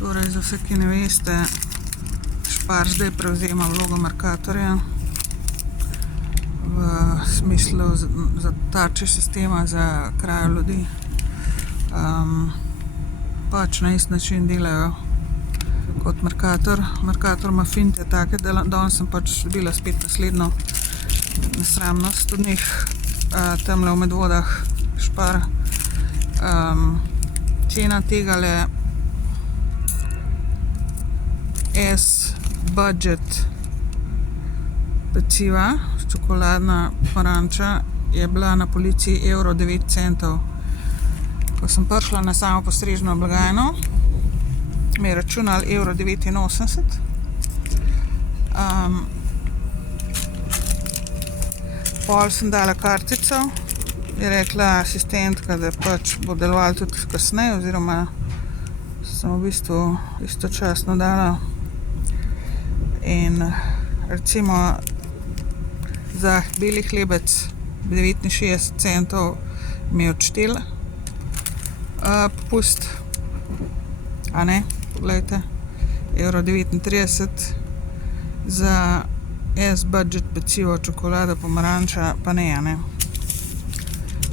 Torej, za vse, ki ne veste, Špar zdaj prevzema vlogo Mercatorja v smislu za tarče sistema za krajo ljudi. Pač na isti način delajo kot Mercator. Mercator ima finte take, da danes sem pač dobila spet naslednjo nesramnost od njih, tamle v Medvodah, Špar. Cena tegale S-budget peciva, čokoladna pomaranča, je bila na policiji evro 9 centov. Ko sem prišla na samo postrežno blagajno, mi je računal evro 89. Pol sem dala kartico, je rekla asistentka, da pač bo delovalo tudi kasneje, oziroma sem v bistvu istočasno dala. In recimo za beli hlebec 69 centov mi je odštel popust, a ne, poglejte, evro 39, za S-budget pecivo, čokolada, pomaranča, pa ne, a ne.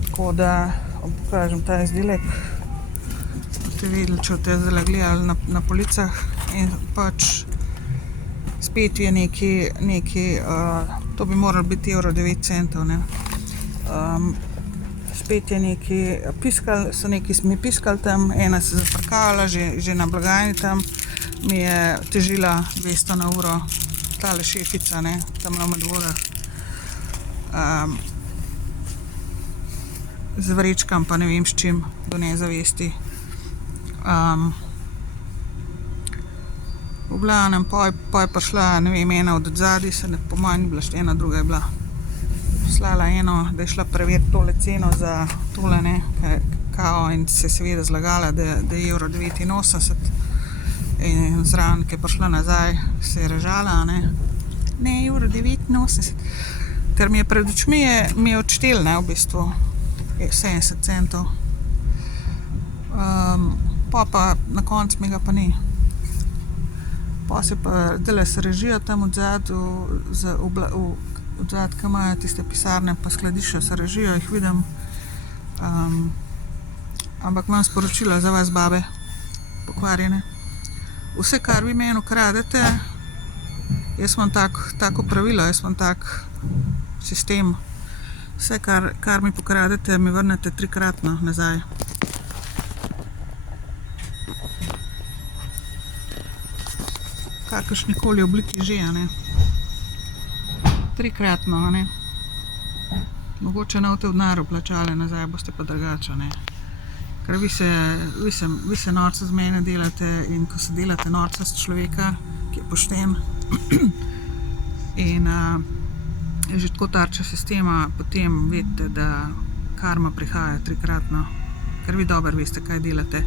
Tako da vam pokažem ta izdelek, boste videli, če boste zdaj gledali na policah, in pač spet je neki, to bi moral biti evro 9 centov, ne. Spet je neki piskal, so neki mi piskali tam, ena se zafrkavala, že na blagajni tam, mi je težila 200 na uro, tale šefica, ne, tamle v Medvodah. Z vrečkam, pa ne vem s čim, do nezavesti. V glavnem, pol je prišla, ne vem, ena od odzadaj, se ne, po mojem ni bila še ena, druga je bila. Poslala eno, da je šla preveriti tole ceno za tole, ne, kao, in se je seveda zlagala, da je evro 89. In zraven, ki je prišla nazaj, se je režala, ne, evro 89. Ker mi je pred očmi mi je odštel, ne, v bistvu, 70 centov. Pa na koncu mi ga pa ni. Pa se pa, zdajle se režijo tam odzad, odzad, ki imajo tiste pisarne pa skladišča, se režijo, jih vidim. Ampak imam sporočila za vas, babe, pokvarjene. Vse, kar vi meni ukradete, jaz imam tako pravilo, jaz imam tak sistem. Vse, kar mi pokradete, mi vrnete 3-kratno nazaj. Kakršnikoli obliki že, a ne. 3-kratno, a ne. Mogoče ne boste v denarju plačali nazaj, boste pa drugače, a ne. Ker vi se norca z mene delate, in ko se delate norca z človeka, ki je pošten, in je že tako tarča sistema, potem vedite, da karma prihaja 3-kratno, ker vi dobro veste, kaj delate.